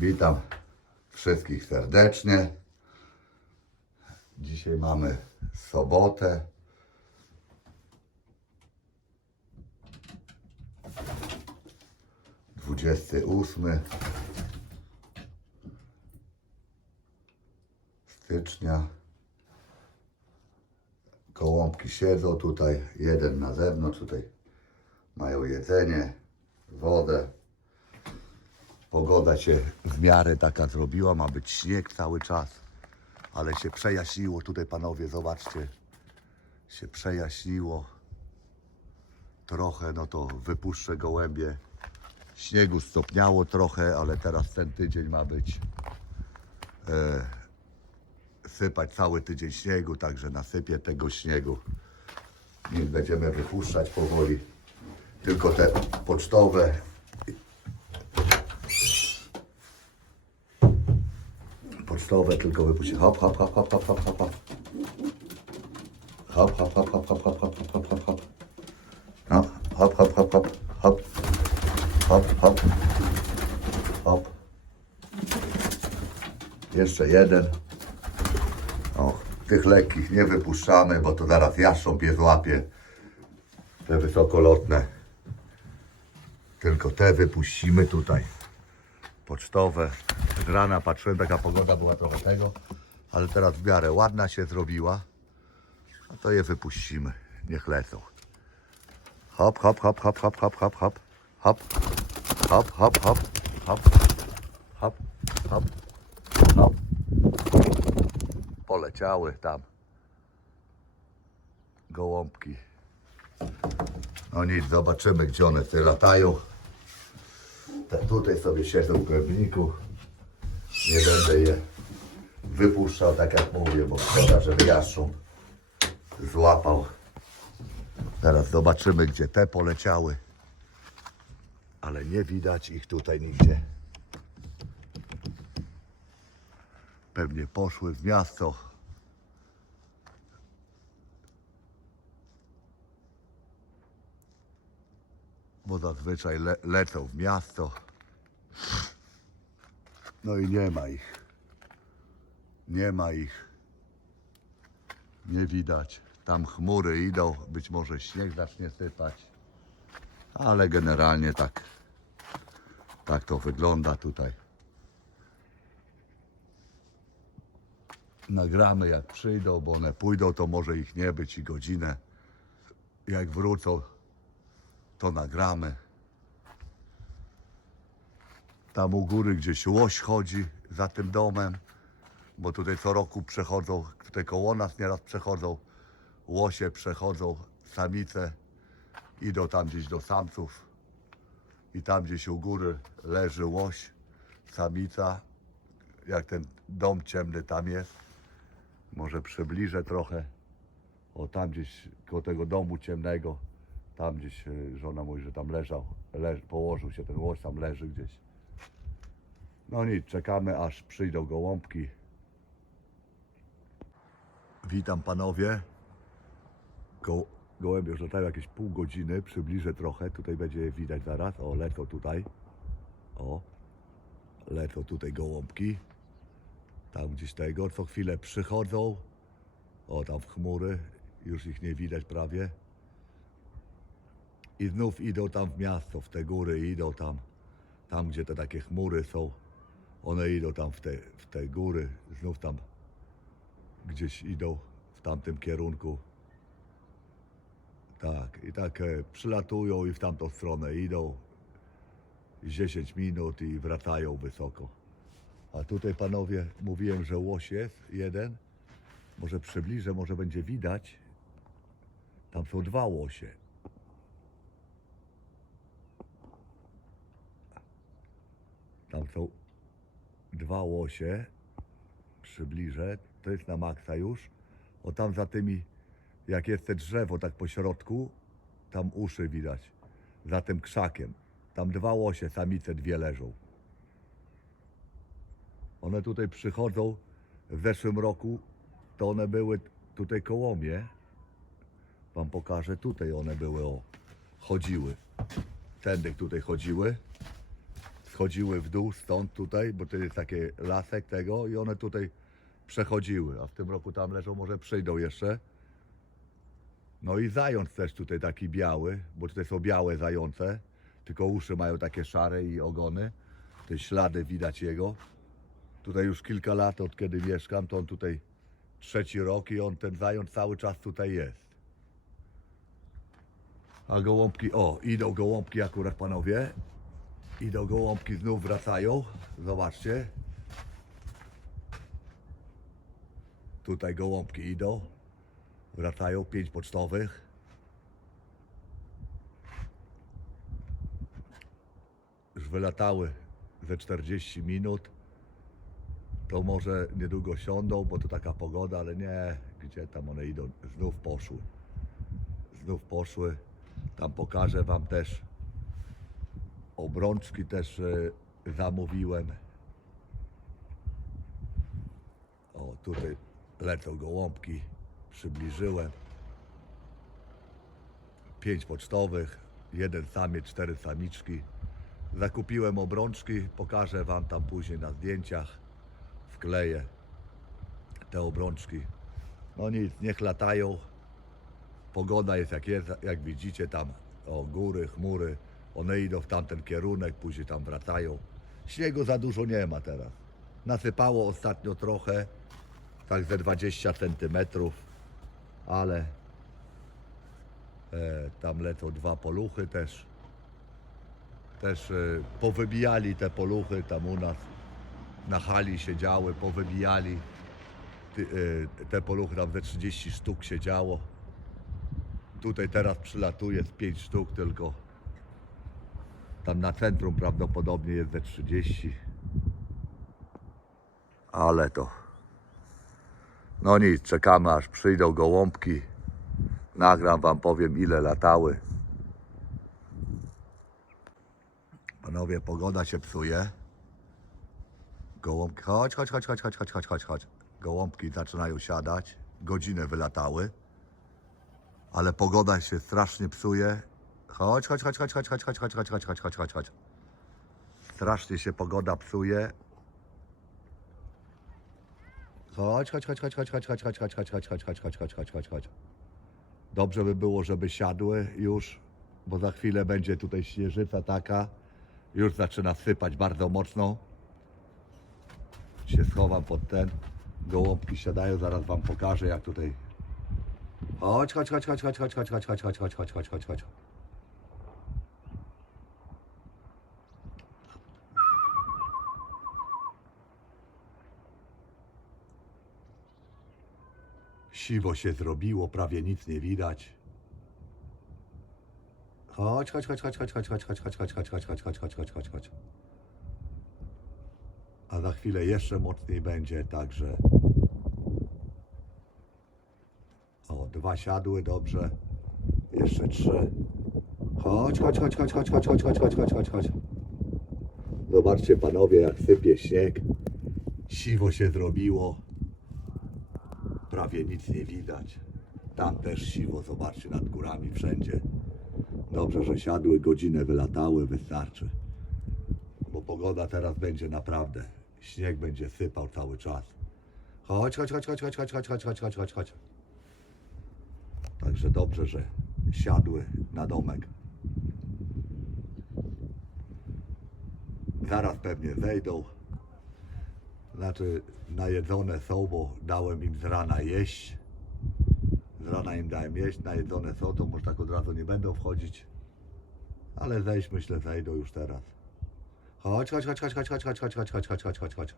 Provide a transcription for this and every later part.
Witam wszystkich serdecznie. Dzisiaj mamy sobotę. Dwudziesty ósmy stycznia. Gołąbki siedzą tutaj, jeden na zewnątrz, tutaj mają jedzenie, wodę. Pogoda się w miarę taka zrobiła, ma być śnieg cały czas, ale się przejaśniło tutaj panowie, zobaczcie, się przejaśniło trochę, no to wypuszczę gołębie. Śniegu stopniało trochę, ale teraz ten tydzień ma być e, sypać cały tydzień śniegu, także nasypię tego śniegu. Niech będziemy wypuszczać powoli. Tylko te pocztowe pocztowe tylko wypuścić. Hop, hop, hop, hop, hop, hop, hop, hop. Hop, hop, hop, hop, hop, hop, hop, hop, hop, hop. No, hop, hop, hop, hop, hop. Hop, hop. Jeszcze jeden. O, tych lekkich nie wypuszczamy, bo to zaraz jastrząb je złapie. Te wysokolotne. Tylko te wypuścimy tutaj pocztowe. Rana patrzyłem, taka pogoda była trochę tego, ale teraz w miarę ładna się zrobiła. A to je wypuścimy. Niech lecą. Hop, hop, hop, hop, hop, hop, hop, hop. Hop, hop, hop, hop, hop, hop, hop, hop. Poleciały tam gołąbki. No nic, zobaczymy gdzie one tutaj latają. Tak tutaj sobie siedzą w głębniku. Nie będę je wypuszczał, tak jak mówię, bo szkoda, żeby jastrząb złapał. Teraz zobaczymy, gdzie te poleciały. Ale nie widać ich tutaj nigdzie. Pewnie poszły w miasto. Bo zazwyczaj le lecą w miasto. No i nie ma ich. Nie ma ich. Nie widać. Tam chmury idą, być może śnieg zacznie sypać. Ale generalnie tak, tak to wygląda tutaj. Nagramy jak przyjdą, bo one pójdą, to może ich nie być i godzinę. Jak wrócą, to nagramy. Tam u góry gdzieś łoś chodzi za tym domem, bo tutaj co roku przechodzą, tutaj koło nas nieraz przechodzą, łosie przechodzą, samice idą tam gdzieś do samców i tam gdzieś u góry leży łoś, samica, jak ten dom ciemny tam jest, może przybliżę trochę, o tam gdzieś koło tego domu ciemnego, tam gdzieś y, żona mówi, że tam leżał, leż, położył się ten łoś, tam leży gdzieś. No nic, czekamy aż przyjdą gołąbki. Witam panowie. Go, gołębie już latają jakieś pół godziny, przybliżę trochę, tutaj będzie widać zaraz. O, lecą tutaj. O, lecą tutaj gołąbki. Tam gdzieś tego, co chwilę przychodzą. O, tam w chmury, już ich nie widać prawie. I znów idą tam w miasto, w te góry, idą tam, tam gdzie te takie chmury są. One idą tam w te, w te góry, znów tam gdzieś idą w tamtym kierunku. Tak, i tak e, przylatują i w tamtą stronę idą. z 10 minut i wracają wysoko. A tutaj panowie, mówiłem, że łoś jest jeden. Może przybliżę, może będzie widać. Tam są dwa łosie. Tam są dwa łosie. Przybliżę. To jest na maksa już. O tam za tymi, jak jest te drzewo tak po środku, tam uszy widać. Za tym krzakiem. Tam dwa łosie, samice dwie leżą. One tutaj przychodzą. W zeszłym roku to one były tutaj koło mnie. Wam pokażę. Tutaj one były, o. Chodziły. Tędy tutaj chodziły schodziły w dół stąd tutaj, bo to jest takie lasek tego i one tutaj przechodziły, a w tym roku tam leżą, może przyjdą jeszcze. No i zając też tutaj taki biały, bo tutaj są białe zające, tylko uszy mają takie szare i ogony. Te ślady widać jego. Tutaj już kilka lat od kiedy mieszkam, to on tutaj trzeci rok i on ten zając cały czas tutaj jest. A gołąbki, o, idą gołąbki akurat panowie. Idą gołąbki, znów wracają. Zobaczcie. Tutaj gołąbki idą. Wracają, pięć pocztowych. Już wylatały ze 40 minut. To może niedługo siądą, bo to taka pogoda, ale nie, gdzie tam one idą, znów poszły. Znów poszły. Tam pokażę wam też. Obrączki też e, zamówiłem. O, tutaj lecą gołąbki. Przybliżyłem. Pięć pocztowych, jeden samiec, cztery samiczki. Zakupiłem obrączki, pokażę wam tam później na zdjęciach. Wkleję te obrączki. No nic, niech latają. Pogoda jest jak jest, jak widzicie tam o góry, chmury. One idą w tamten kierunek, później tam wracają. Śniegu za dużo nie ma teraz. Nasypało ostatnio trochę, tak ze 20 centymetrów, ale e, tam lecą dwa poluchy też. Też e, powybijali te poluchy tam u nas. Na hali siedziały, powybijali. Ty, e, te poluchy tam ze 30 sztuk siedziało. Tutaj teraz przylatuje z 5 sztuk tylko. Tam na centrum prawdopodobnie jest ze 30. Ale to. No nic, czekamy aż przyjdą gołąbki. Nagram wam, powiem ile latały. Panowie, pogoda się psuje. Gołąbki, chodź, chodź, chodź, chodź, chodź, chodź, chodź, chodź, chodź. Gołąbki zaczynają siadać. Godzinę wylatały. Ale pogoda się strasznie psuje. Chodź, chodź, chodź, chodź, chodź, chodź, chodź, chodź, chodź, chodź, chodź, chodź, chodź, chodź. Strasznie się pogoda psuje. Chodź, chodź, chodź, chodź, chodź, chodź, chodź, chodź, chodź, chodź, chodź, chodź, chodź, chodź, chodź, chodź, chodź, chodź. Dobrze by było, żeby siadły już, bo za chwilę będzie tutaj śnieżyca taka. Już zaczyna sypać bardzo mocno. Się schowam pod ten. Gołąbki siadają, zaraz wam pokażę jak tutaj. Chodź, chodź, chodź, chodź, chodź, chodź, chodź, chodź, chodź, chodź, chodź, chodź, chodź, chodź, chodź. Siwo się zrobiło, prawie nic nie widać. Chodź, chodź, chodź, chodź, chodź, chodź, chodź, chodź, chodź, chodź, chodź, chodź, chodź, chodź, chodź, chodź, chodź, chodź. A za chwilę jeszcze mocniej będzie, także. O, dwa siadły, dobrze. Jeszcze trzy. Chodź, chodź, chodź, chodź, chodź, chodź, chodź, chodź, chodź, chodź, chodź, chodź. Zobaczcie panowie, jak sypie śnieg. Siwo się zrobiło. Prawie nic nie widać. Tam też siwo, zobaczcie, nad górami wszędzie. Dobrze, że siadły, godzinę wylatały, wystarczy. Bo pogoda teraz będzie naprawdę. Śnieg będzie sypał cały czas. Chodź, chodź, chodź, chodź, chodź, chodź, chodź, chodź, chodź, chodź, chodź, chodź. Także dobrze, że siadły na domek. Zaraz pewnie zejdą. Znaczy najedzone są, bo dałem im z rana jeść. Z rana im dałem jeść, najedzone są, to może tak od razu nie będą wchodzić. Ale zejść myślę zejdą już teraz. Chodź, chodź, chodź, chodź, chodź, chodź, chodź, chodź, chodź, chodź, chodź, chodź, chodź, chodź.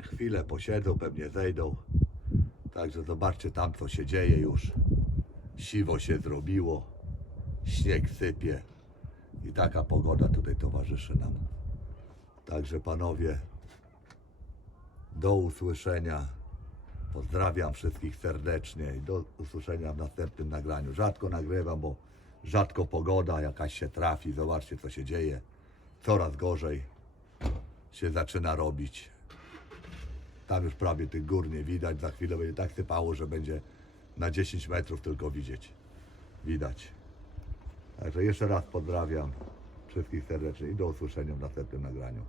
Chwilę posiedzą, pewnie zejdą. Także zobaczcie tam, co się dzieje już. Siwo się zrobiło, śnieg sypie i taka pogoda tutaj towarzyszy nam. Także panowie, do usłyszenia. Pozdrawiam wszystkich serdecznie i do usłyszenia w następnym nagraniu. Rzadko nagrywam, bo rzadko pogoda jakaś się trafi. Zobaczcie, co się dzieje. Coraz gorzej się zaczyna robić. Tam już prawie tych gór nie widać. Za chwilę będzie tak sypało, że będzie na 10 metrów tylko widzieć. Widać. Także jeszcze raz pozdrawiam wszystkich serdecznie i do usłyszenia w następnym nagraniu.